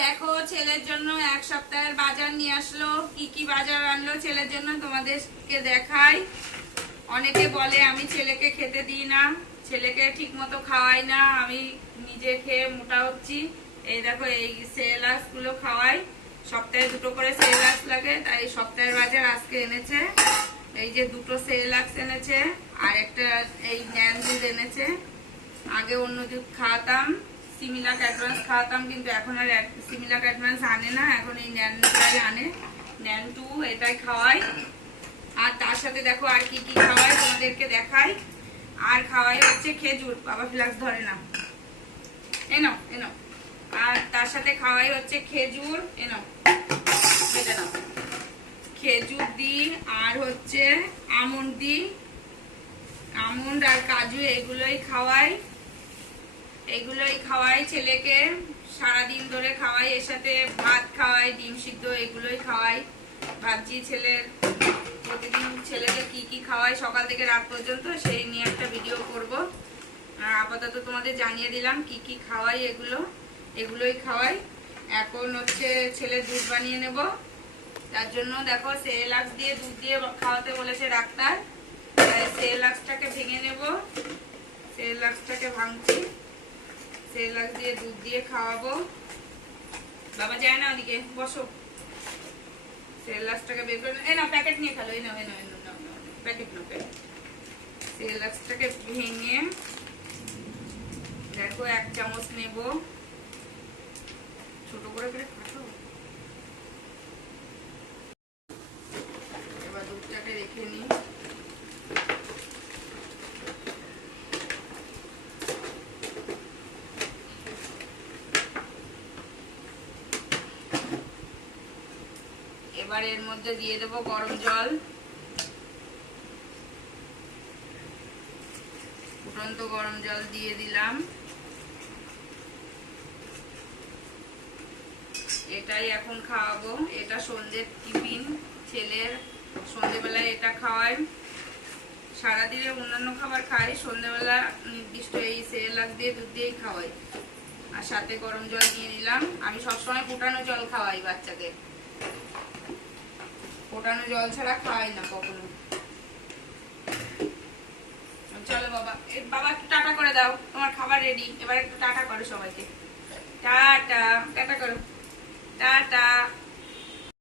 দেখো ছেলের জন্য এক সপ্তাহের বাজার নিয়ে আসলো। কি কি বাজার আনলো ছেলের জন্য তোমাদেরকে দেখাই। অনেকে বলে আমি ছেলেকে খেতে দিই না, ছেলেকে ঠিক মতো খাওয়াই না, আমি নিজে খেয়ে মোটা হচ্ছি। এই দেখো এই সেরেলাক্স গুলো খাওয়াই, সপ্তাহে 2টো করে সেরেলাক্স লাগে, তাই সপ্তাহের বাজার আজকে এনেছে। এই যে 2টো সেরেলাক্স এনেছে আর একটা এই ন্যান দুধ এনেছে। আগে অন্য দুধ খাওয়াতাম, সিমিলাক অ্যাডভান্স খাওয়াতাম, কিন্তু এখন আর সিমিলাক অ্যাডভান্স আনে না, এখন এই ন্যানটাই আনে, ন্যান 2 এটাই খাওয়াই। আর তার সাথে দেখো আর কি কি খাওয়াই তোমাদেরকে দেখাই। আর খাওয়াই হচ্ছে খেজুর, বাবা ফ্লাক্স ধরে না, এনো এনো। আর তার সাথে খাওয়াই হচ্ছে খেজুর, এনো এটা নাও, খেজুর দিই আর হচ্ছে আমন্ড দিই, আমন্ড আর কাজু এগুলোই খাওয়াই ছেলেকে, সারাদিন ধরে খাওয়াই। এর সাথে ভাত খাওয়াই, ডিম সিদ্ধ এগুলোই খাওয়াই। ভাবছি ছেলের প্রতিদিন ছেলেকে কি কি খাওয়াই সকাল থেকে রাত পর্যন্ত, সেই নিয়ে একটা ভিডিও করব। আর আপাতত তোমাদের জানিয়ে দিলাম কি কি খাওয়াই, এগুলোই খাওয়াই। এখন হচ্ছে ছেলের দুধ বানিয়ে নেব, তার জন্য দেখো সেরেলাক্স দিয়ে দুধ দিয়ে খাওয়াতে বলেছে ডাক্তার, তাই সেরেলাক্সটাকে ভেঙে নেব। সেরেলাক্সটাকে ভাঙছি, সেরেলাক্স দিয়ে দুধ দিয়ে খাওয়াবো। বাবা যায় না ওদিকে, বসো। সেরেলাক্সটাকে বের করে এই নাও, প্যাকেট নিয়ে খেলো, এই নাও এই নাও এই নাও, প্যাকেট নাও, প্যাকেট। সেরেলাক্সটাকে ভেঙে দেখো 1 চামচ নেব, ছোট করে করে কাটো। এবার দুধটাকে রেখে নিই। এবার এর মধ্যে দিয়ে দেবো গরম জল, ফুটন্ত গরম জল দিয়ে দিলাম। এটাই এখন খাওয়াবো, এটা সন্ধ্যের টিফিন ছেলের, সন্ধ্যেবেলায় এটা খাওয়াই। সারাদিনে অন্যান্য খাবার খাই, সন্ধ্যেবেলা নির্দিষ্ট এই সেরেলাক্স দিয়ে দুধ দিয়েই খাওয়াই। আর সাথে গরম জল দিয়ে নিলাম। আমি সবসময় ফুটানো জল খাওয়াই বাচ্চাকে, ফোটানো জল ছাড়া খাওয়াই না কখনো। চলো বাবা, বাবা একটু টাটা করে দাও, তোমার খাবার রেডি। এবার একটু টাটা করো সবাইকে, টাটা, টাটা করো, টাটা।